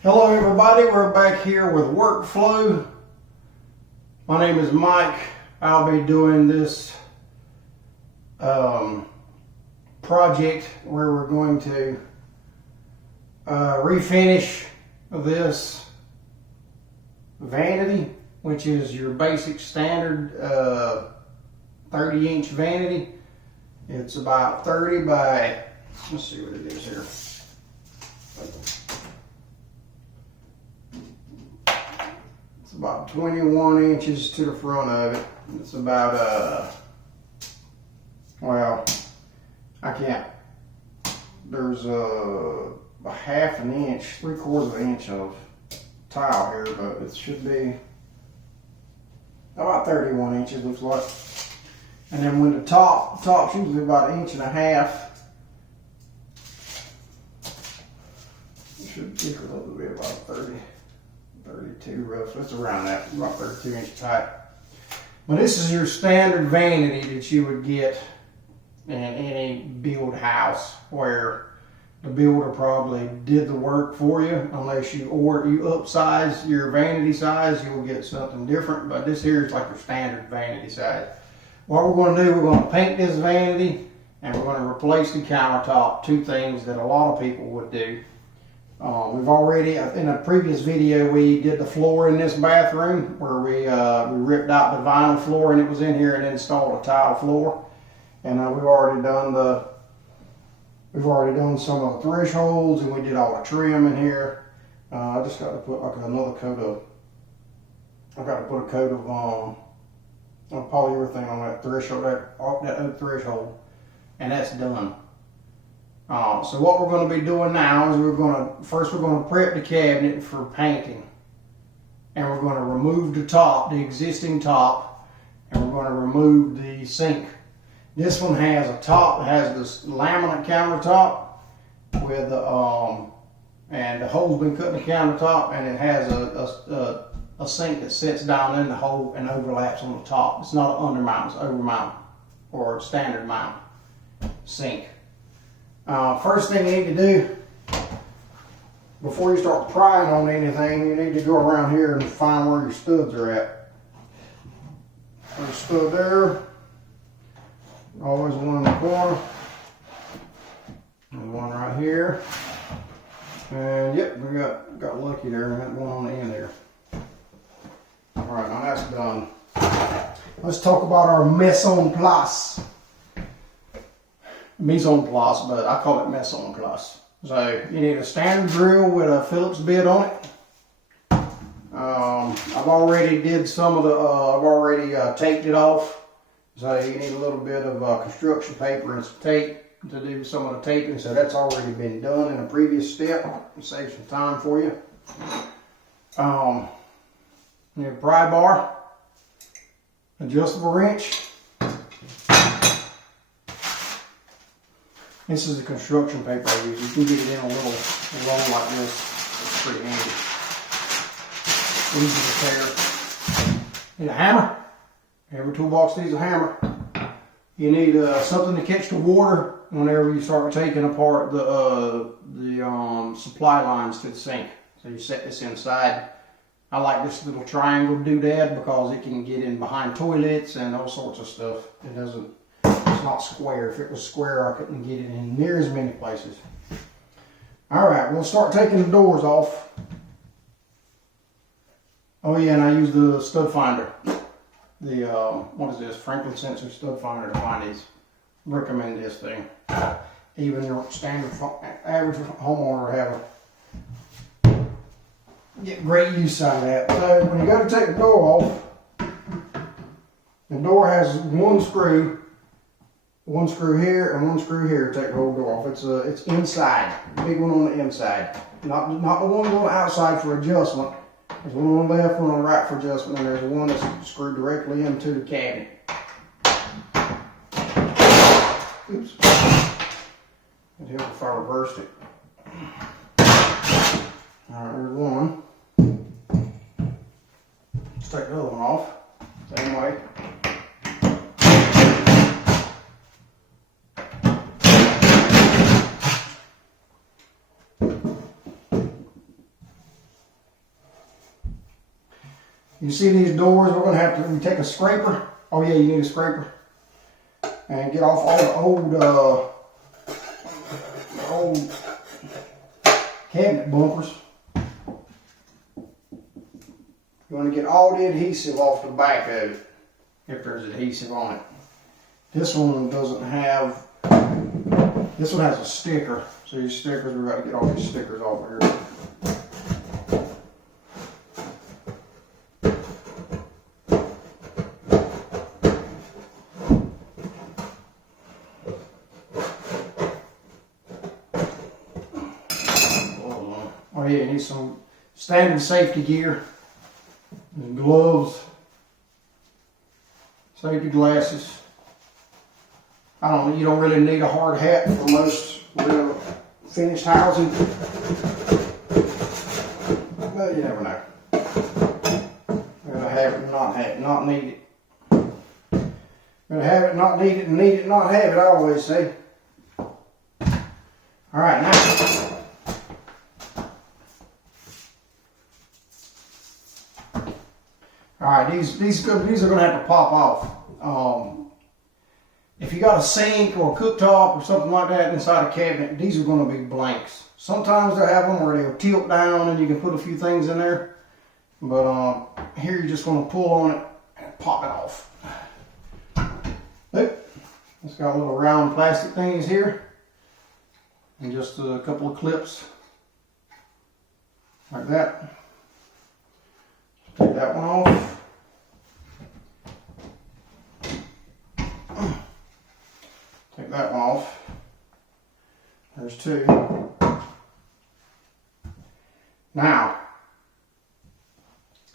Hello everybody, we're back here with Workflow. My name is Mike. I'll be doing this project where we're going to refinish this vanity, which is your basic standard 30-inch vanity. It's about 30 by, let's see what it is here. It's about 21 inches to the front of it. It's about well, I can't, there's a half an inch, 3/4 of an inch of tile here, but it should be about 31 inches, looks like. And then when the top's usually about 1.5 inches. It should be a little bit, about 32 roughly. It's around that, about 32 inches high. But this is your standard vanity that you would get in any build house where the builder probably did the work for you. Unless you upsize your vanity size, you will get something different. But this here is like your standard vanity size. What we're going to do, we're going to paint this vanity and we're going to replace the countertop. Two things that a lot of people would do. We've already, in a previous video, we did the floor in this bathroom where we ripped out the vinyl floor and it was in here and installed a tile floor. And we've already done some of the thresholds and we did all the trim in here. I just got to put like another coat of, I've got to put a coat of polyurethane on that threshold, that oak threshold, and that's done. So what we're going to be doing now is we're going to prep the cabinet for painting, and we're going to remove the existing top, and we're going to remove the sink. This one has a top, has this laminate countertop with and the hole's been cut in the countertop, and it has a sink that sits down in the hole and overlaps on the top. It's not an undermount, it's overmount or standard mount sink. First thing you need to do before you start prying on anything, you need to go around here and find where your studs are at. There's a stud there, always one in the corner, and one right here, and yep, we got lucky there and had one on the end there. Alright, now that's done. Let's talk about our mise en place. Mise en place, but I call it mise en place. So you need a standard drill with a Phillips bit on it. I've already did some of the, I've already taped it off. So you need a little bit of construction paper and some tape to do some of the taping. So that's already been done in a previous step. It'll save some time for you. You need a pry bar, adjustable wrench. This is the construction paper I use. You can get it in a little roll like this. It's pretty handy. Easy to tear. Need a hammer. Every toolbox needs a hammer. You need something to catch the water whenever you start taking apart the supply lines to the sink. So you set this inside. I like this little triangle doodad because it can get in behind toilets and all sorts of stuff. It's not square. If it was square, I couldn't get it in near as many places. Alright, we'll start taking the doors off. Oh yeah, and I use the stud finder. The, what is this? Franklin Sensor stud finder to find these. Recommend this thing. Even your standard average homeowner have get great use out of that. So when you go to take the door off, the door has one screw here and one screw here to take the whole door off. It's inside, big one on the inside, not the one on the outside for adjustment. There's one on the left, one on the right for adjustment, and there's one that's screwed directly into the cabinet. Oops. It'd help if I reversed it. Alright, there's one. Let's take the other one off. Same way. You see these doors, we're gonna have to take a scraper. Oh yeah, you need a scraper. And get off all the old cabinet bumpers. You want to get all the adhesive off the back of it, if there's adhesive on it. This one doesn't have, this one has a sticker. So these stickers, we've got to get all these stickers off here. Oh yeah, you need some standard safety gear. And gloves, safety glasses. You don't really need a hard hat for most real finished housing, but you never know. Gotta have it, not need it. Gotta have it, not need it, and need it, not have it, I always say. Alright, now. Alright, these are going to have to pop off. If you got a sink or a cooktop or something like that inside a cabinet, these are going to be blanks. Sometimes they'll have them where they'll tilt down and you can put a few things in there. But here you're just going to pull on it and pop it off. Look, it's got little round plastic things here. And just a couple of clips like that. Take that one off. Take that one off. There's two. Now,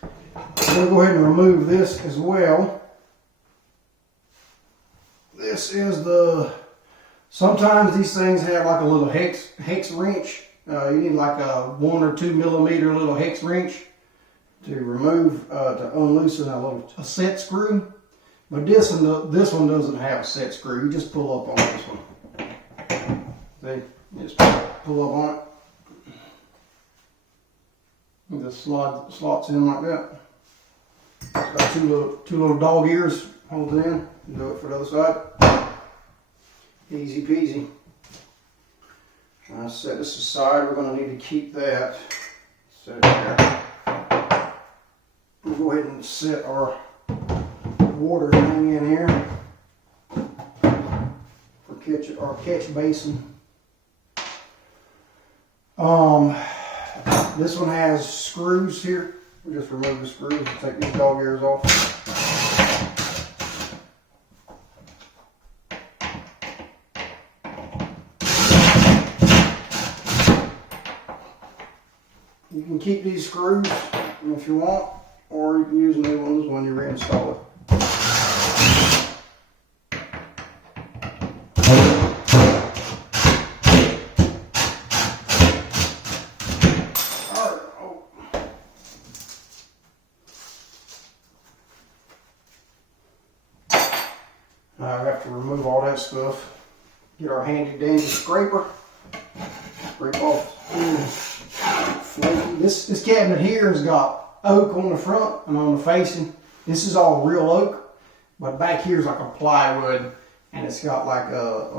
I'm going to go ahead and remove this as well. This is sometimes these things have like a little hex wrench. You need like a 1 or 2 millimeter little hex wrench to remove, to unloosen a set screw. But this one doesn't have a set screw. You just pull up on this one. See? You just pull up on it. It just slots in like that. It's got two little dog ears hold it in. Do it for the other side. Easy peasy. I'll set this aside. We're going to need to keep that. Set it there. We'll go ahead and set our water thing in here for our catch basin. This one has screws here. We'll just remove the screws and take these dog ears off. You can keep these screws if you want, or you can use new ones when you reinstall it. Now I have to remove all that stuff. Get our handy dandy scraper. Scrape off flaky. This cabinet here has got oak on the front and on the facing. This is all real oak, but back here is like a plywood, and it's got like a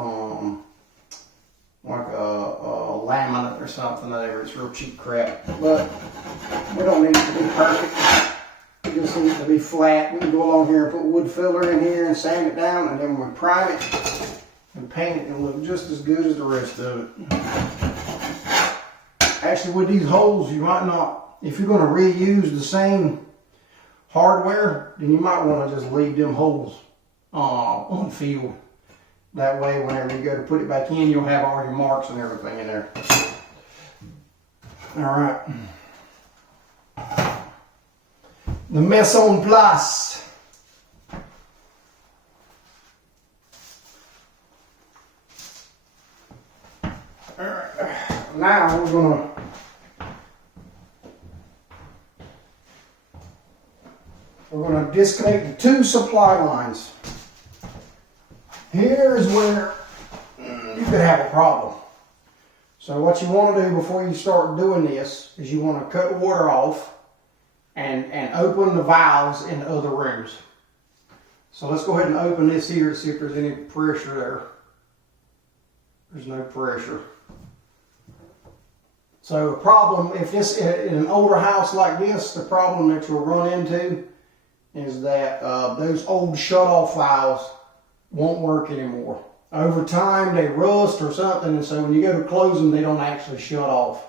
laminate or something there. It's real cheap crap, but we don't need it to be perfect. We just need it to be flat. We can go along here and put wood filler in here and sand it down, and then when we prime it and paint it, it'll look just as good as the rest of it. Actually, with these holes, you might not, if you're going to reuse the same hardware, then you might want to just leave them holes unfilled. That way, whenever you go to put it back in, you'll have all your marks and everything in there. All right. The mise en place. All right. Now we're gonna disconnect the two supply lines. Here's where you could have a problem. So what you want to do before you start doing this is you want to cut the water off and open the valves in the other rooms. So let's go ahead and open this here to see if there's any pressure there. There's no pressure. So the problem, if this in an older house like this, the problem that you'll run into is that those old shut-off valves won't work anymore. Over time, they rust or something, and so when you go to close them, they don't actually shut off.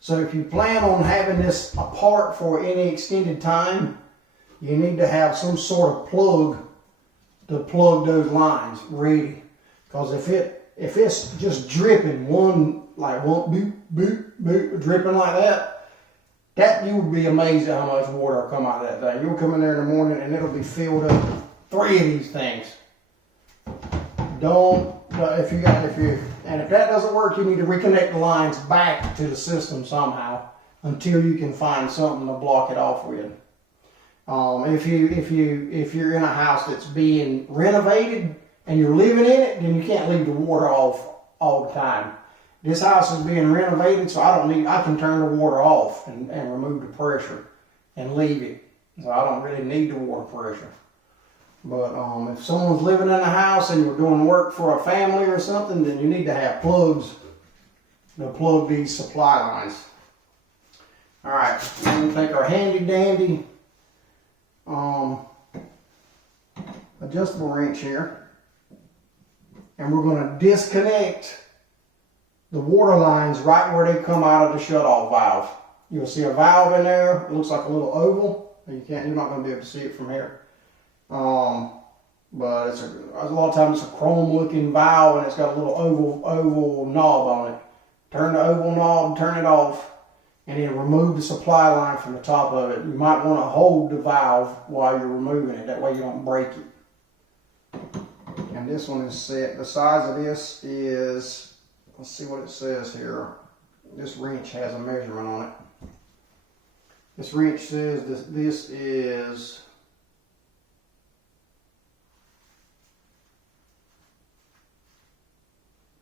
So if you plan on having this apart for any extended time, you need to have some sort of plug to plug those lines ready. Because if it's just dripping one boop, boop, boop, dripping like that you would be amazed at how much water will come out of that thing. You'll come in there in the morning and it'll be filled up with 3 of these things. If that doesn't work, you need to reconnect the lines back to the system somehow until you can find something to block it off with. If you're in a house that's being renovated and you're living in it, then you can't leave the water off all the time. This house is being renovated, so I can turn the water off and remove the pressure and leave it. So I don't really need the water pressure. But if someone's living in a house and you're doing work for a family or something, then you need to have plugs to plug these supply lines. All right, we take our handy dandy adjustable wrench here, and we're going to disconnect the water lines right where they come out of the shut-off valve. You'll see a valve in there. It looks like a little oval. You're not going to be able to see it from here. But a lot of times it's a chrome looking valve and it's got a little oval knob on it. Turn the oval knob, turn it off, and then remove the supply line from the top of it. You might want to hold the valve while you're removing it. That way you don't break it. And this one is set. The size of this is, let's see what it says here. This wrench has a measurement on it. This wrench says this is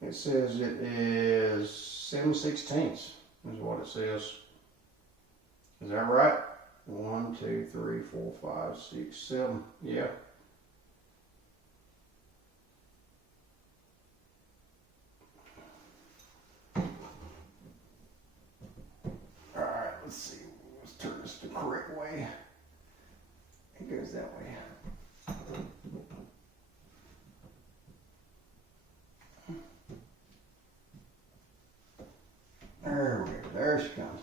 it says it is 7/16 is what it says. Is that right? 1, 2, 3, 4, 5, 6, 7. Yeah. Alright, let's see. Let's turn this the correct way. It goes that way. There we go. There she comes.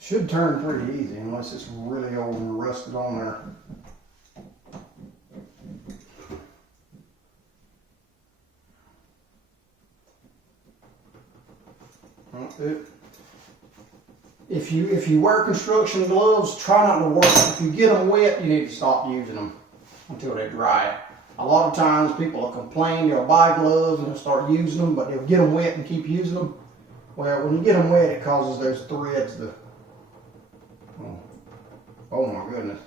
Should turn pretty easy unless it's really old and rusted on there. That's it. If you wear construction gloves, try not to work. If you get them wet, you need to stop using them until they dry. A lot of times people will complain, they'll buy gloves and they'll start using them, but they'll get them wet and keep using them. Well, when you get them wet, it causes those threads to... Oh my goodness.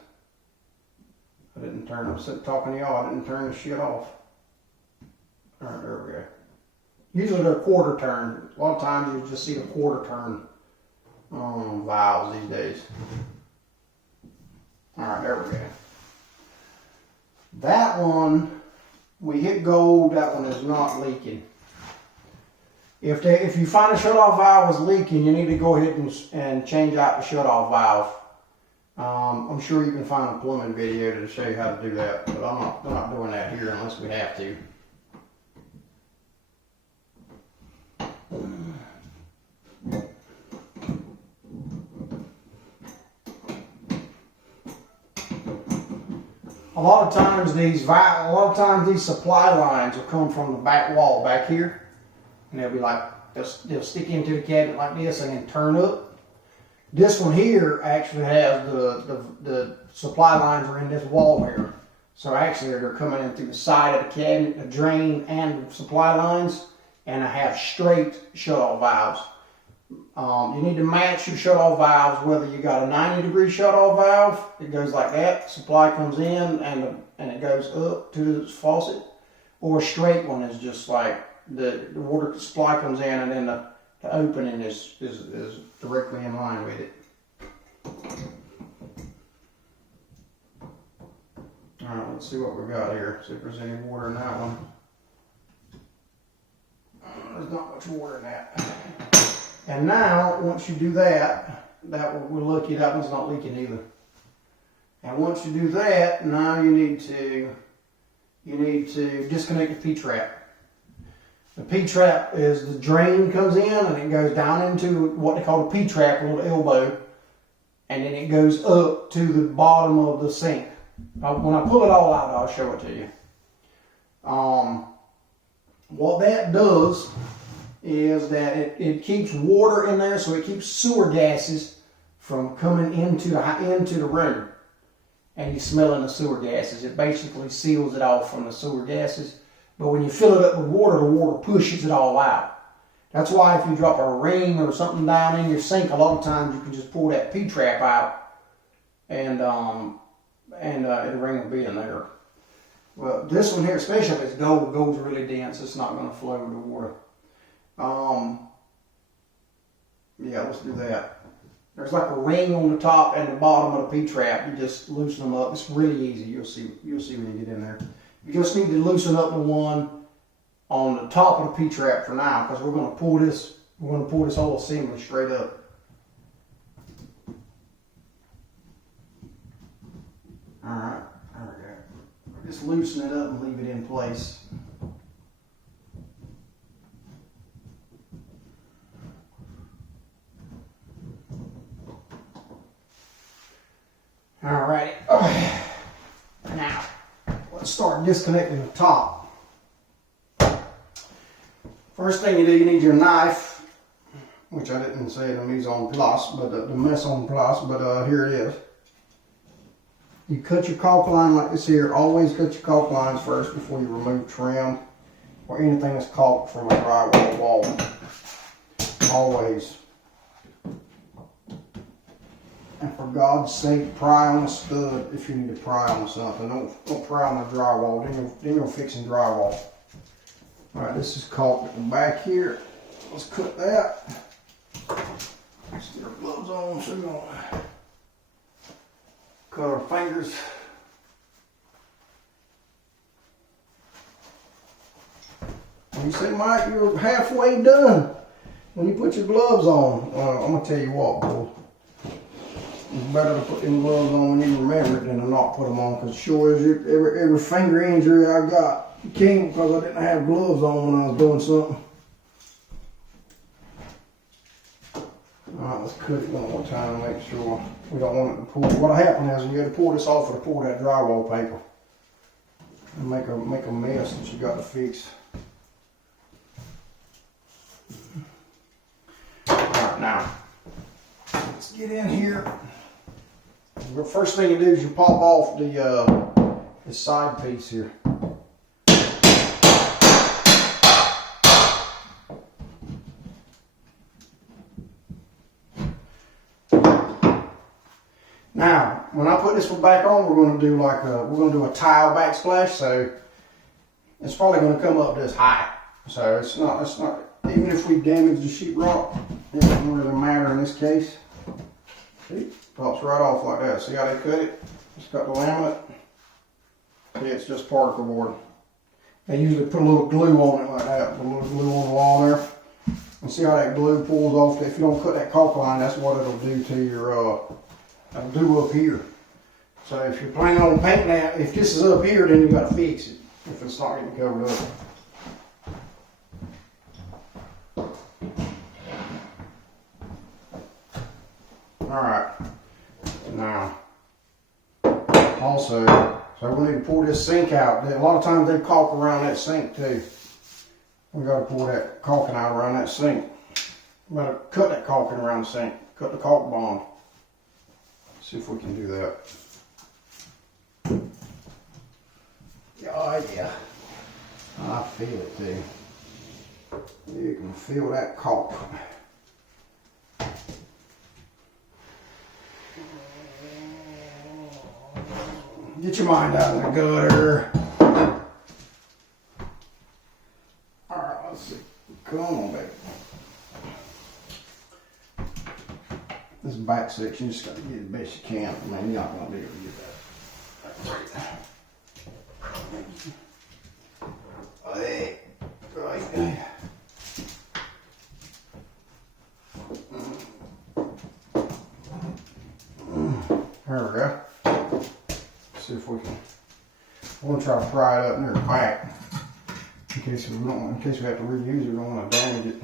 I'm talking to y'all, I didn't turn the shit off. Alright, there we go. Usually they're quarter turn. A lot of times you just see the quarter turn valves these days. Alright, there we go. That one, we hit gold, that one is not leaking. If you find a shut-off valve is leaking, you need to go ahead and change out the shut-off valve. I'm sure you can find a plumbing video to show you how to do that, but I'm not doing that here unless we have to. A lot of times these supply lines will come from the back wall back here, and they'll be like they'll stick into the cabinet like this and then turn up. This one here actually has the supply lines are in this wall here, so actually they're coming in through the side of the cabinet, the drain, and the supply lines, and I have straight shut-off valves. You need to match your shut-off valves, whether you got a 90-degree shut-off valve, it goes like that, supply comes in and it goes up to the faucet, or a straight one is just like the water supply comes in and then the opening is directly in line with it. Alright, let's see what we got here. See if there's any water in that one. There's not much water in that. And now, once you do that, we're lucky that one's not leaking either. And once you do that, now you need to disconnect the P-trap. The P-trap is the drain comes in and it goes down into what they call a P-trap, a little elbow, and then it goes up to the bottom of the sink. When I pull it all out, I'll show it to you. What that does is that it keeps water in there, so it keeps sewer gases from coming into the room. And you're smelling the sewer gases. It basically seals it off from the sewer gases. But when you fill it up with water, the water pushes it all out. That's why if you drop a ring or something down in your sink, a lot of times you can just pull that P-trap out and the ring will be in there. Well, this one here, especially if it's gold's really dense, it's not going to flow with the water. Yeah, let's do that. There's like a ring on the top and the bottom of the P-trap. You just loosen them up. It's really easy. You'll see when you get in there. You just need to loosen up the one on the top of the P-trap for now, because we're going to pull this. We're going to pull this whole assembly straight up. All right. There we go. Just loosen it up and leave it in place. Alrighty, now let's start disconnecting the top. First thing you do, you need your knife, which I didn't say the mise en place, but the mise en place, but here it is. You cut your caulk line like this here. Always cut your caulk lines first before you remove trim or anything that's caulked from a drywall wall. Always. And for God's sake, pry on the stud if you need to pry on something. Don't pry on the drywall, then you're fixing drywall. Alright, this is caulked at the back here. Let's cut that. Let's get our gloves on so we don't cut our fingers. And you say, Mike, you're halfway done when you put your gloves on. I'm going to tell you what, boy. It's better to put them gloves on when you remember it than to not put them on, because sure as every finger injury I got came because I didn't have gloves on when I was doing something. Alright, let's cut it one more time to make sure we don't want it to pull. What happened is you got to pull this off or to pull that drywall paper and make a mess that you got to fix. Alright, now let's get in here. The first thing you do is you pop off the side piece here. Now, when I put this one back on, we're going to do a tile backsplash. So it's probably going to come up this high. So it's not even if we damage the sheetrock, it doesn't really matter in this case. See, pops right off like that. See how they cut it? Just cut the laminate. See, it's just particle board. They usually put a little glue on it like that. Put a little glue on the wall there. And see how that glue pulls off. If you don't cut that caulk line, that's what it'll do to your, it'll do up here. So if you're planning on painting that, if this is up here, then you got to fix it. If it's not getting covered up. Alright, now, also, so we need to pull this sink out. A lot of times they caulk around that sink too. We got to pull that caulking out around that sink. We got to cut that caulking around the sink. Cut the caulk bond. See if we can do that. Oh yeah, I feel it too. You can feel that caulk. Get your mind out of the gutter. Alright, let's see. Come on, baby. This back section, you just got to get it the best you can. I mean, you're not going to be able to get that. Right. There we go. Let's see if we can. We're gonna try to pry it up near the back in case we have to reuse it. We don't want to damage it.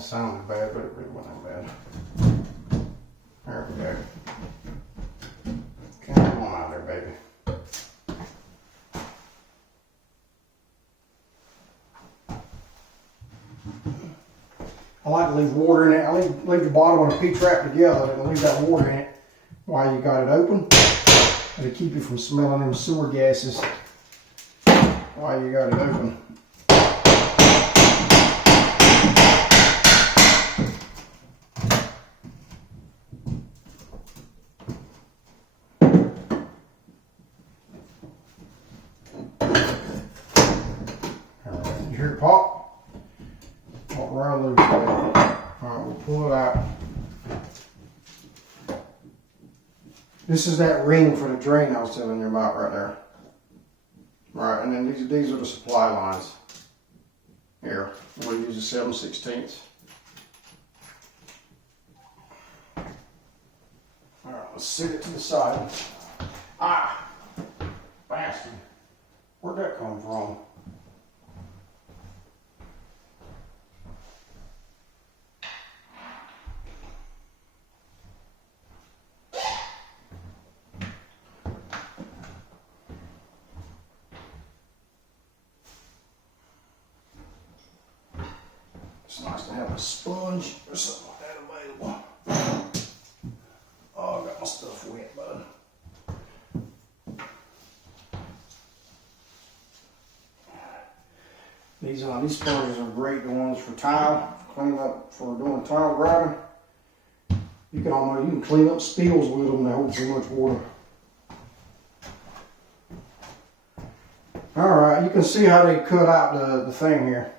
Sounded bad, but it really wasn't bad. There we go. Okay, come on out there, baby. I like to leave water in it. I leave the bottom of the P-trap together and leave that water in it while you got it open. To keep you from smelling them sewer gases while you got it open. Hear it pop? Pop right loose. Alright, we'll pull it out. This is that ring for the drain I was telling you about right there. Right, and then these are the supply lines. Here, we'll use a 7/16. Alright, let's set it to the side. Ah! Bastard. Where'd that come from? It's nice to have a sponge or something like that available. Oh, I got my stuff wet, bud. These sponges are great. The ones for tile, clean up for doing tile grinding. You can clean up spills with them. They hold so much water. All right, you can see how they cut out the thing here.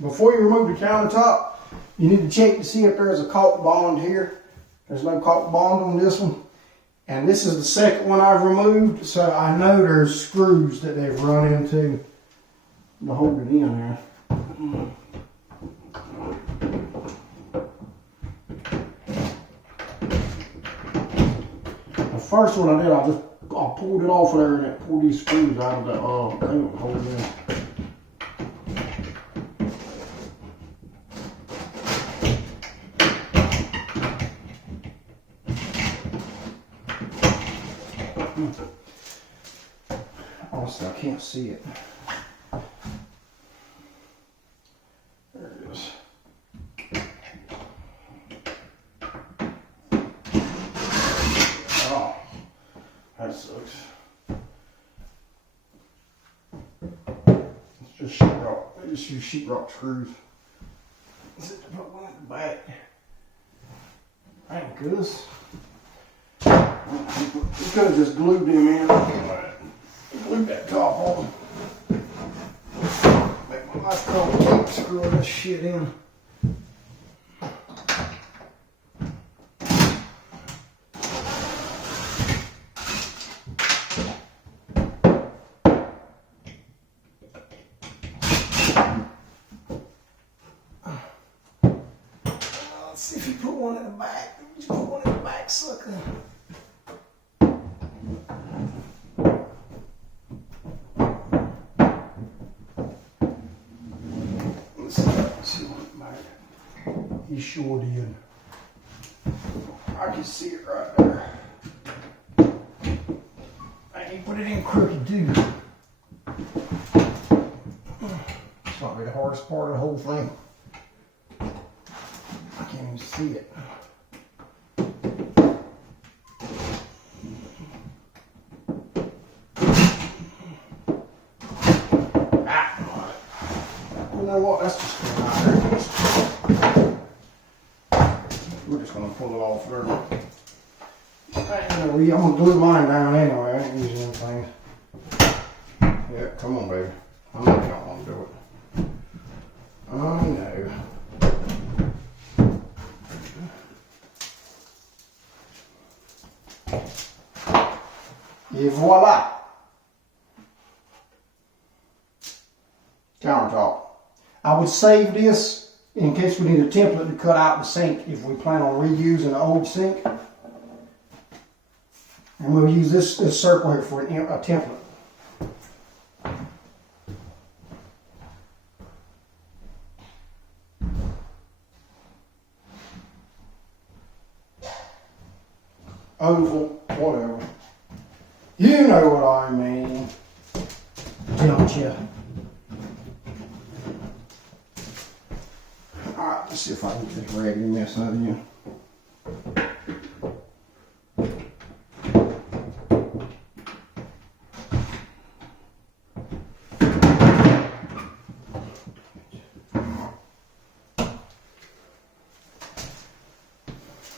Before you remove the countertop, you need to check to see if there's a caulk bond here. There's no caulk bond on this one. And this is the second one I've removed, so I know there's screws that they've run into to hold it in there. The first one I did, I pulled it off of there and it pulled these screws out of the thing that holds it in. Honestly, I can't see it. There it is. Oh, that sucks. It's just sheetrock. They just use sheetrock screws. Is it to put one in the back? Ain't good. You could have just glued them in. Glue that top on. Make my life complicated screwing this shit in. Let's see if you put one in the back. Just put one in the back, sucker. He sure did. I can see it right there. And he put it in crooked too. It's might be the hardest part of the whole thing. I can't even see it. Ah. know what? That's just too high. We're just gonna pull it off there. I'm gonna glue mine down anyway. I ain't using anything. Yeah, come on, baby. I know you don't want to do it. I know. Et voila. Countertop. I would save this in case we need a template to cut out the sink if we plan on reusing the old sink. And we'll use this circle here for a template. Oval, whatever. You know what I mean, don't you? Alright, let's see if I can get this raggedy mess out of here.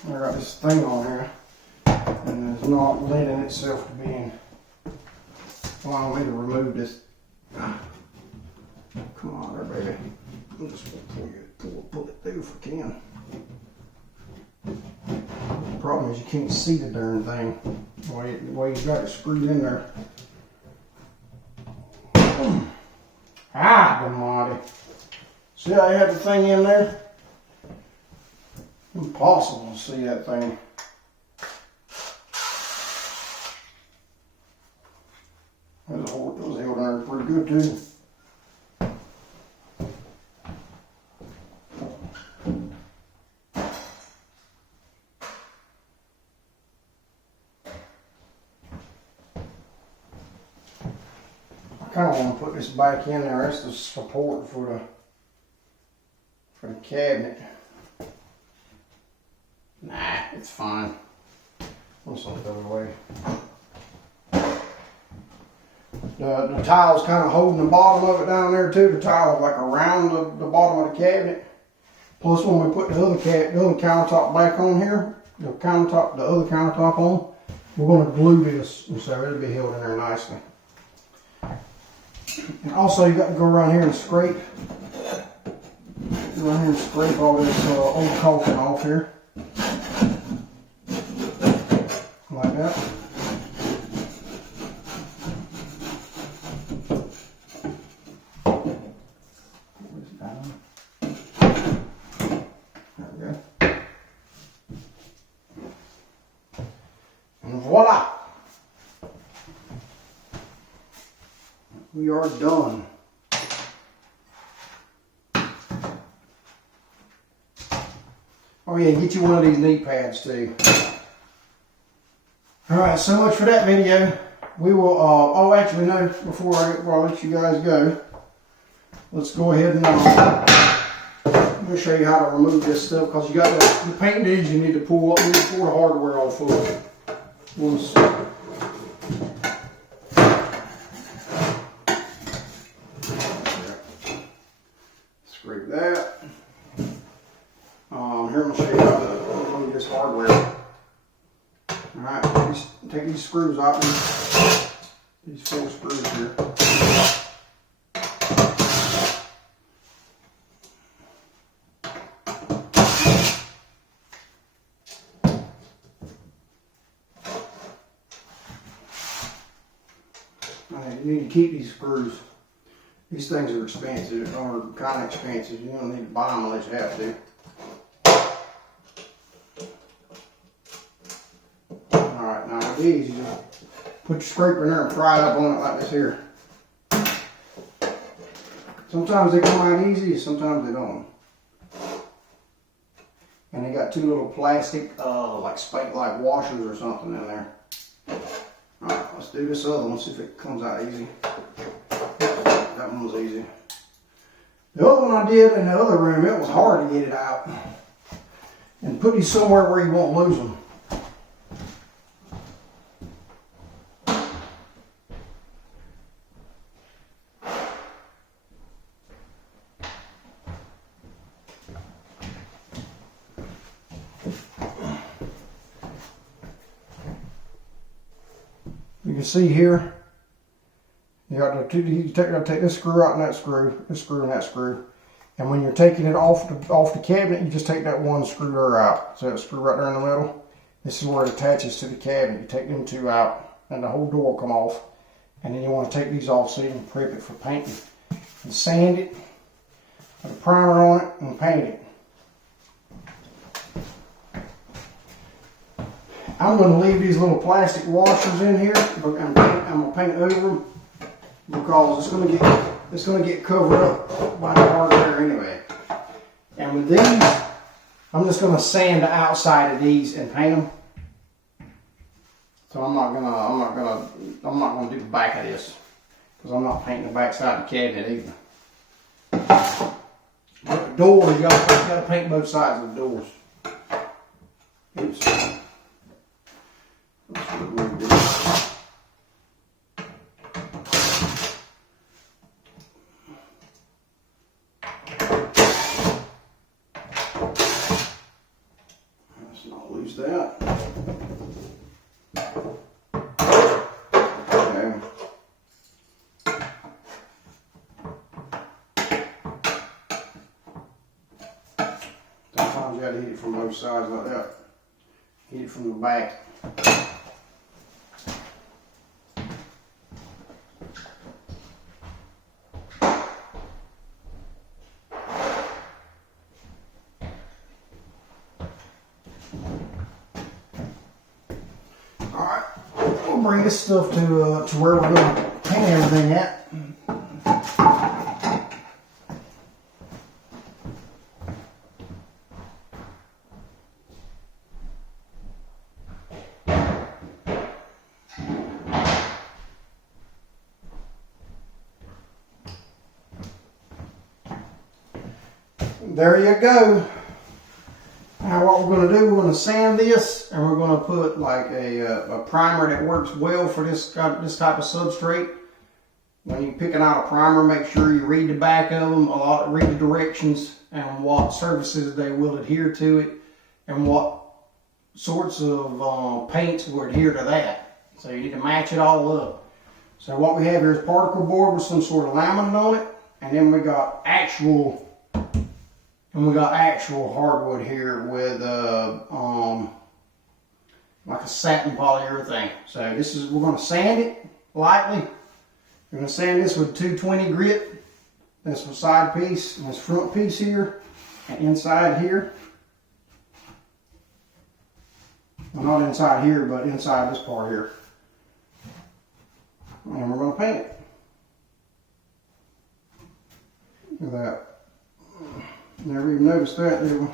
I got this thing on here, and it's not lending itself to being allowing me to remove this. Come on there, baby. I'm just gonna pull it through if I can. The problem is you can't see the darn thing the way you got it screwed in there. Ah, Vanity. See how you had the thing in there? Impossible to see that thing. It was held there pretty good too. I kind of want to put this back in there. That's the support for the cabinet. Nah, it's fine. Let's look the other way. The tile's kind of holding the bottom of it down there too. The tile is like around the bottom of the cabinet. Plus, when we put the other countertop back on here, the other countertop on, we're going to glue this, and so it'll be held in there nicely. And also, you got to go around here and scrape. Go around here and scrape all this old caulking off here. Like that. There we go. And voila! We are done. Oh yeah, get you one of these knee pads too. Alright, so much for that video. We will, oh actually no, before I let you guys go, let's go ahead and I'm going to show you how to remove this stuff, because you got the paint digs you need to pull up, you need to pull the hardware off of it. Scrape that. Here I'm going to show you how to remove this hardware. Alright, take these screws out, these 4 screws here. Alright, you need to keep these screws. These things are expensive, or kind of expensive. You don't need to buy them unless you have to. These, you just put your scraper in there and pry up on it like this here. Sometimes they come out easy, sometimes they don't. And they got 2 little plastic, like washers or something in there. Alright, let's do this other one, see if it comes out easy. That one's easy. The other one I did in the other room, it was hard to get it out. And put these somewhere where you won't lose them. You can see here, you got you take this screw out and that screw, this screw and that screw. And when you're taking it off the cabinet, you just take that one screw there out. So that screw right there in the middle, this is where it attaches to the cabinet. You take them two out and the whole door will come off. And then you want to take these off so you can prep it for painting. And sand it, put a primer on it, and paint it. I'm going to leave these little plastic washers in here, but I'm going to paint over them because it's going to get covered up by the hardware anyway. And with these, I'm just going to sand the outside of these and paint them. So I'm not gonna do the back of this because I'm not painting the back side of the cabinet either. But the door, you gotta paint both sides of the doors. Oops. That's what we're gonna do. Let's not lose that. Sometimes you gotta heat it from both sides like that. Heat it from the back. Alright, we'll bring this stuff to where we're going to paint everything at. There you go. Now what we're going to do, we're going to sand this and we're going to put like a primer that works well for this type of substrate. When you're picking out a primer, make sure you read the back of them, read the directions and what surfaces they will adhere to it and what sorts of paints will adhere to that. So you need to match it all up. So what we have here is particle board with some sort of laminate on it, and then we got actual hardwood here with like a satin polyurethane. So we're going to sand it lightly. We're going to sand this with 220 grit. That's the side piece, and this front piece here, and inside here. Well, not inside here, but inside this part here. And we're going to paint it. Look at that. Never even noticed that, did we?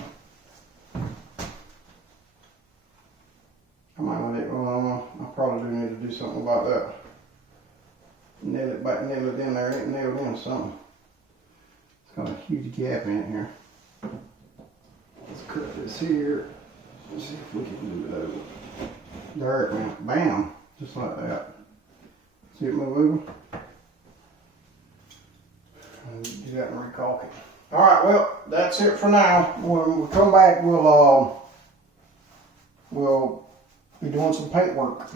I might not, well, I probably do need to do something about that. Nail it in there, it ain't nailed in something. It's got a huge gap in it here. Let's cut this here. Let's see if we can move it over. There it went, bam, just like that. See it move over? And do that and recaulk it. Alright, well, that's it for now. When we come back, we'll be doing some paint work.